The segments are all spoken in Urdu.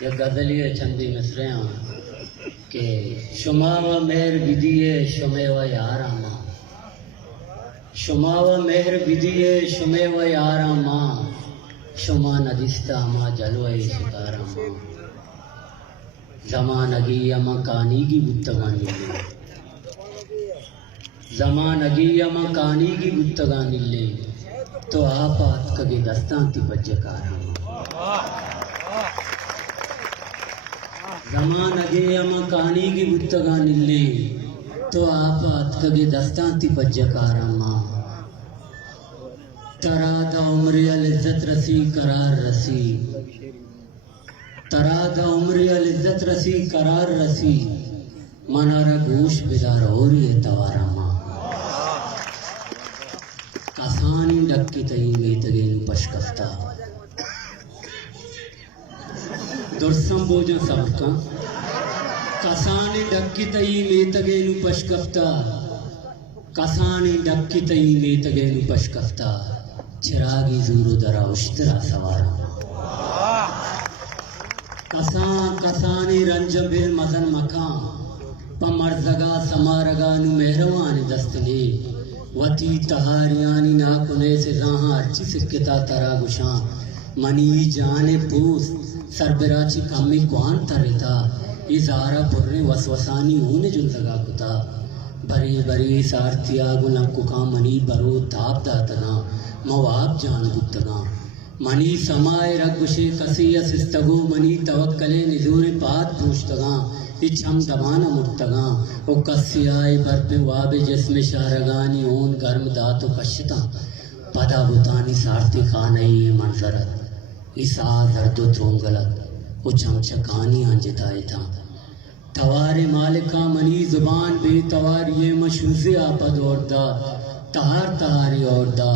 یہ غزلی چندی مصریں کہ شما و مہر بدیے شمے و یارا ماں، شما و مہر بدیے شمے و یارا ماں، شما ندستا ما جلوے شکارا ماں، زمانگی اما کانی کی بتگانی لے، زمانگی اما کانی کی بتگانی لے تو آپات کگے دستان تی بجکارا ماں، زمانگی اما کانی کی بتگانی لے تو آپات کگے دستان تی بجکارا ماں، ترا دا عمری العزت رسی قرار رسی، ترا دا عمری العزت رسی قرار رسی، منارا گوش بدار اوری توارا ماں، کسانی ڈکی تئی میتگین پشکفتا درسم بوجو سبکا، کسانی ڈکی تئی میتگین پشکفتا، کسانی ڈکی تئی میتگین پشکفتا، چراغی زورو درا اشترا سوارا کسان کسانی رنج بل مزن مکان پا مرزگا سمارگانو مہروان دستنے وطی تہاریانی ناکنے سے زہاں ارچی سکتا ترا گشان منی جانے پوس سربراچی کمی کوان ترتا ازارا پرنے وسوسانی ہونے جن لگا کتا بری بری سارتیا گلنکو کا منی برو تاب داتنا مواب جان گتنا منی سمائے رگوشے کسی اسستگو منی توکلے نزور پات پوشتگا اچھم دبانا مرتگا او کسی آئے برپ واب جسم شارگانی اون گرم داتو کشتا پدا بوتانی سارتی خانئی منظرت اسا زرد و ترونگلت او چمچکانی آنجتائے تھا توار مالکا منی زبان بے توار یہ مشوزی آپا دور دا تہار تہاری اور دا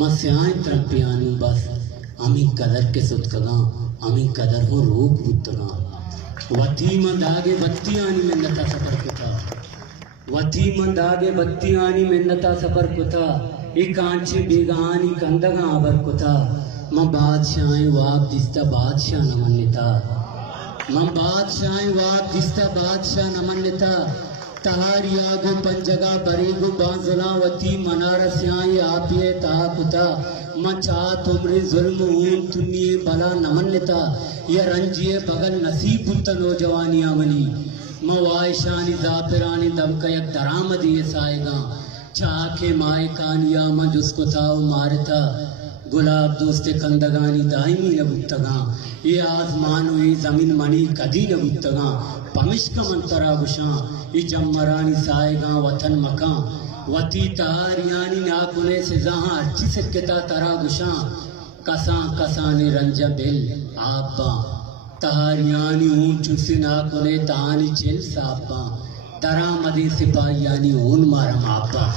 مسیائیں ترپیانی بس امی قدر کے صدقگاں امی قدر ہو روک بودتگاں وطی منداغے بطیانی منتا سفر کتا وطی منداغے بطیانی منتا سفر کتا ایک آنچے بیگانی کندگاں آبر کتا من بادشاہیں واب دستا بادشاہ نمانتا من بادشاہیں واب دستا بادشاہ نمانتا تہاری آگو پنجگا بریگو بانزلا وطی منارہ سیائی آپیے تاکتا من چاہت عمری ظلم اون تنیے بلا نمانتا یا رنجیے بغل نصیب بتا نوجوانی آمنی موائشانی زاپرانی دم کا یک درامدی سائے گا چاکے مائے کانیا من جس کو تاو مارتا گلاب دوست کندگانی دائمی نبوتگاں یہ آزمانوی زمین منی کدی نبوتگاں پمشک منترا گشاں یہ جمرانی سائے گاں وطن مکان وطی تہاریانی ناکنے سے زہاں اچھی سکتا ترا گشاں کسان کسانی رنج بل آباں تہاریانی اون چوسی ناکنے تانی چل ساباں درامدی سپاہیانی اون مارم آباں